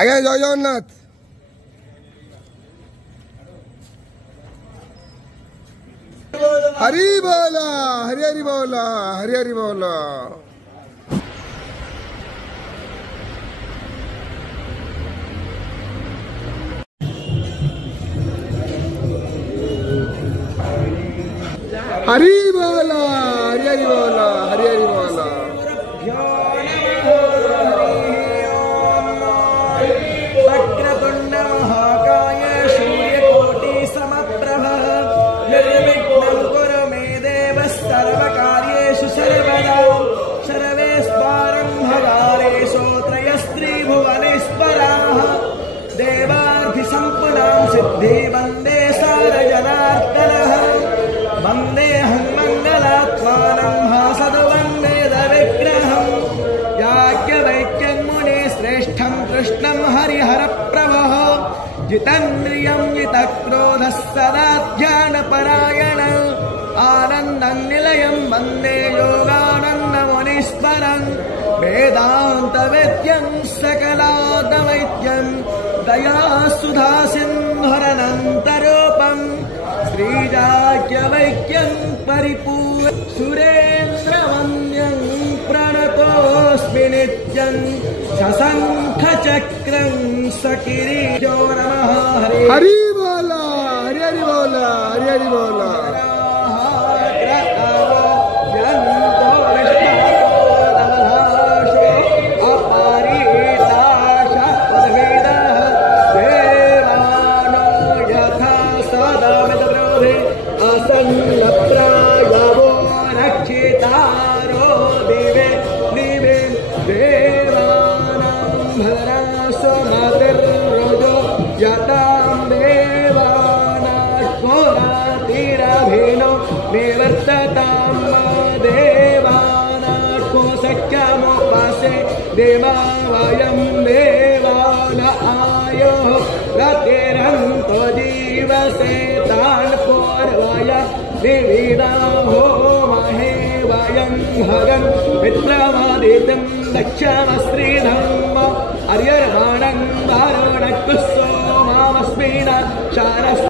ଆଜ୍ଞା ଜୟ ଜଗନ୍ନାଥ। हरि बोला हरि हरि बोला हरि हरि बोला। हरि बोला हरि हरि बोला हरि हरि बोला। वक्रतुंड महाकाय सूर्यकोटि समप्रभ निर्विघ्नं कुरु मे देव सर्वकार्येषु सर्वदा सर्वेस्वारम्भकारेषु त्रयस्त्रिभुवनेश्वराः देवार्थिसम्पदां सिद्धि वन्दे सारजनार्दनः वन्देऽहं मङ्गलात्मानं भासदुवन्देदविग्रहं याज्ञवल्क्यं मुनिश्रेष्ठं कृष्णं हरिहरप्रभः जितेन्द्रियं जितक्रोधः सदा ध्यानपरायण आनन्दं निलयं वन्दे योगानन्दमुनीश्वरं वेदान्तवेद्यं सकलागमैत्यं दयासुधासिन्धुरनन्तरूपं श्रीयाज्ञवल्क्यं परिपूर्ण सुरेन्द्रवन्द्यं प्रणतोऽस्मि नित्यं शशङ्खचक्रं सकिरीटो नमः हरि बोला हरि हरि बोला हरि हरि बोला। असन्नप्रायवो रक्षितारो दिवे दिवे देवानां भरासमतिर्रोजो यतां देवानात्मोरातिरभिनो निवर्ततां देवानात्मो सख्यमुपासे देवा वयं देवान आयो रतिरन्तो जीवसे तान् पूर्वय विविधा होमहे वयं भगं विप्रमादितं दक्षमश्रीधम्म अर्यर्वाणं वारुणकुः सोमामस्मिन् शारस्